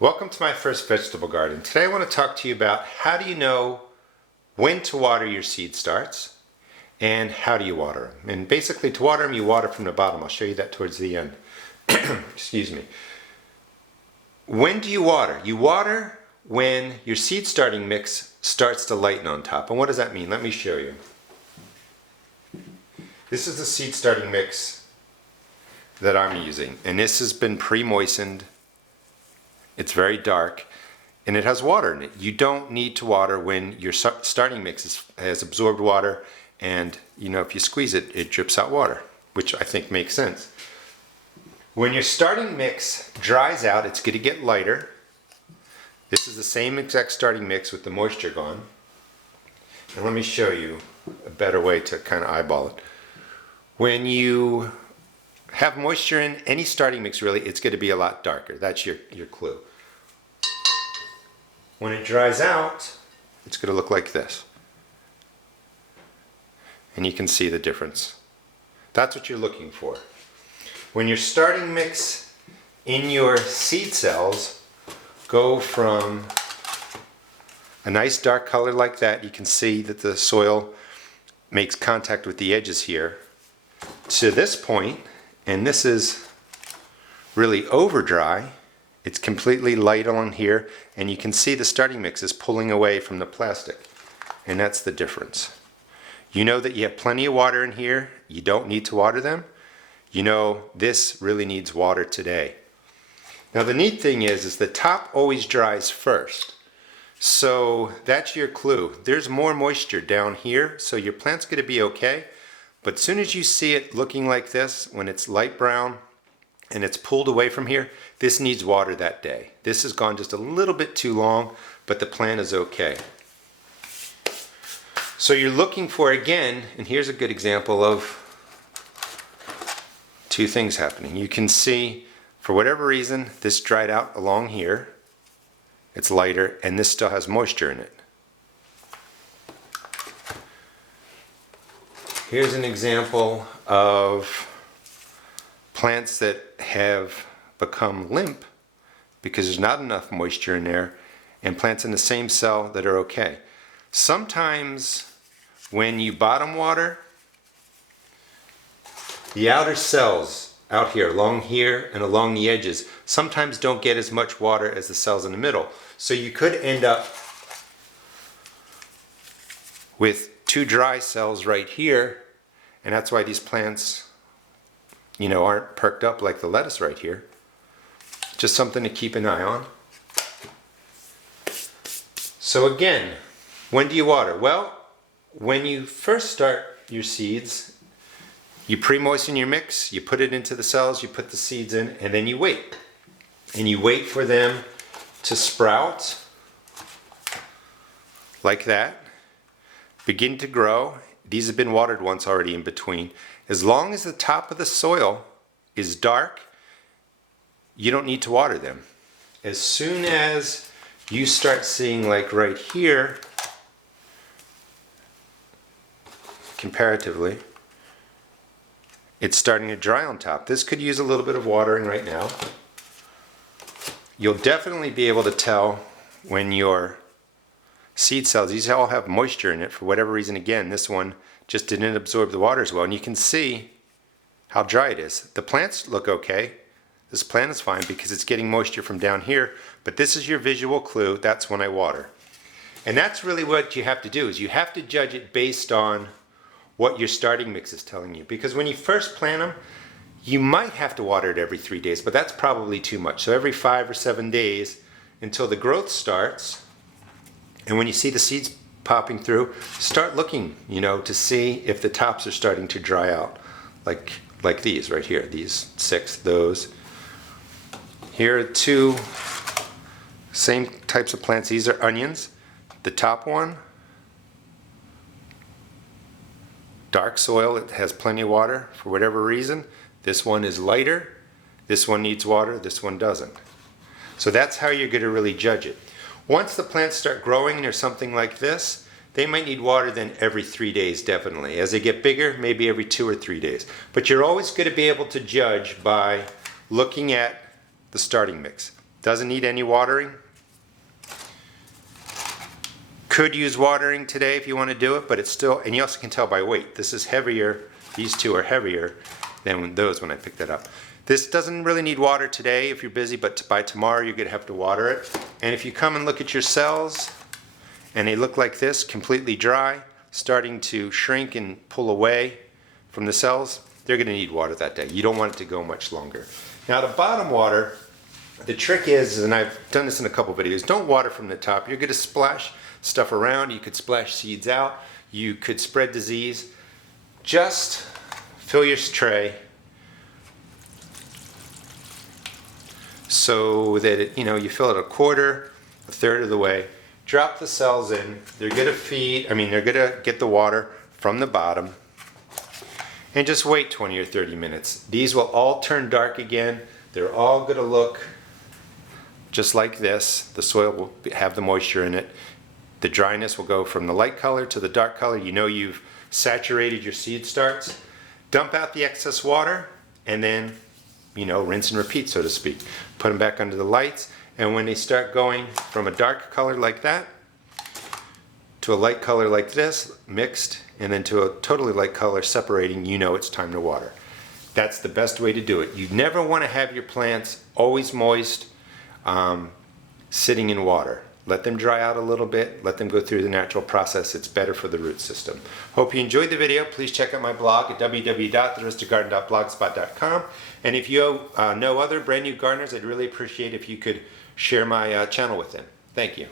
Welcome to my first vegetable garden. Today I want to talk to you about how do you know when to water your seed starts and how do you water them. And basically to water them you water from the bottom. I'll show you that towards the end. Excuse me. When do you water? You water when your seed starting mix starts to lighten on top. And what does that mean? Let me show you. This is the seed starting mix that I'm using, and this has been pre-moistened. It's very dark and it has water in it. You don't need to water when your starting mix has absorbed water, and if you squeeze it, it drips out water, which I think makes sense. When your starting mix dries out, it's going to get lighter. This is the same exact starting mix with the moisture gone. And let me show you a better way to kind of eyeball it. When you have moisture in any starting mix, really, it's going to be a lot darker. That's your clue. When it dries out, it's going to look like this. And you can see the difference. That's what you're looking for. When your starting mix in your seed cells go from a nice dark color like that, you can see that the soil makes contact with the edges here, to this point, and this is really over dry. It's completely light on here, and you can see the starting mix is pulling away from the plastic, and that's the difference. You know that you have plenty of water in here. You don't need to water them. You know this really needs water today. Now the neat thing is the top always dries first. So that's your clue. There's more moisture down here, so your plant's going to be okay. But as soon as you see it looking like this, when it's light brown and it's pulled away from here, this needs water that day. This has gone just a little bit too long, but the plant is okay. So you're looking for, again, and here's a good example of two things happening. You can see, for whatever reason, this dried out along here. It's lighter, and this still has moisture in it. Here's an example of plants that have become limp because there's not enough moisture in there, and plants in the same cell that are okay. Sometimes when you bottom water, the outer cells out here, along here and along the edges, sometimes don't get as much water as the cells in the middle. So you could end up with two dry cells right here, and that's why these plants aren't perked up like the lettuce right here. Just something to keep an eye on. So again, when do you water? Well, when you first start your seeds, you pre-moisten your mix, you put it into the cells, you put the seeds in, and then you wait. And you wait for them to sprout like that, begin to grow. These have been watered once already in between. As long as the top of the soil is dark, you don't need to water them. As soon as you start seeing, like right here, comparatively, it's starting to dry on top. This could use a little bit of watering right now. You'll definitely be able to tell when your seed cells, these all have moisture in it for whatever reason. Again, this one just didn't absorb the water as well, and you can see how dry it is. The plants look okay. This plant is fine because it's getting moisture from down here, but this is your visual clue. That's when I water. And that's really what you have to do, is you have to judge it based on what your starting mix is telling you. Because when you first plant them, you might have to water it every 3 days, but that's probably too much. So every 5 or 7 days until the growth starts. And when you see the seeds popping through, start looking, to see if the tops are starting to dry out, like these right here, these 6, those. Here are 2 same types of plants. These are onions. The top one, dark soil, it has plenty of water for whatever reason. This one is lighter. This one needs water. This one doesn't. So that's how you're going to really judge it. Once the plants start growing or something like this, they might need water then every 3 days, definitely. As they get bigger, maybe every 2 or 3 days. But you're always going to be able to judge by looking at the starting mix. Doesn't need any watering. Could use watering today if you want to do it, but it's still, and you also can tell by weight. This is heavier, these two are heavier than those when I picked it up. This doesn't really need water today if you're busy, but by tomorrow you're going to have to water it. And if you come and look at your cells, and they look like this, completely dry, starting to shrink and pull away from the cells, they're going to need water that day. You don't want it to go much longer. Now the bottom water, the trick is, and I've done this in a couple videos, don't water from the top. You're going to splash stuff around. You could splash seeds out. You could spread disease. Just fill your tray so that it, you fill it a quarter, a third of the way. Drop the cells in. They're going to they're going to get the water from the bottom. And just wait 20 or 30 minutes. These will all turn dark again. They're all going to look just like this. The soil will have the moisture in it. The dryness will go from the light color to the dark color. You know you've saturated your seed starts. Dump out the excess water and then, rinse and repeat, so to speak. Put them back under the lights, and when they start going from a dark color like that to a light color like this, mixed, and then to a totally light color separating, it's time to water. That's the best way to do it. You never want to have your plants always moist, sitting in water. Let them dry out a little bit. Let them go through the natural process. It's better for the root system. Hope you enjoyed the video. Please check out my blog at www.therustigarden.blogspot.com. And if you know other brand new gardeners, I'd really appreciate if you could share my channel with them. Thank you.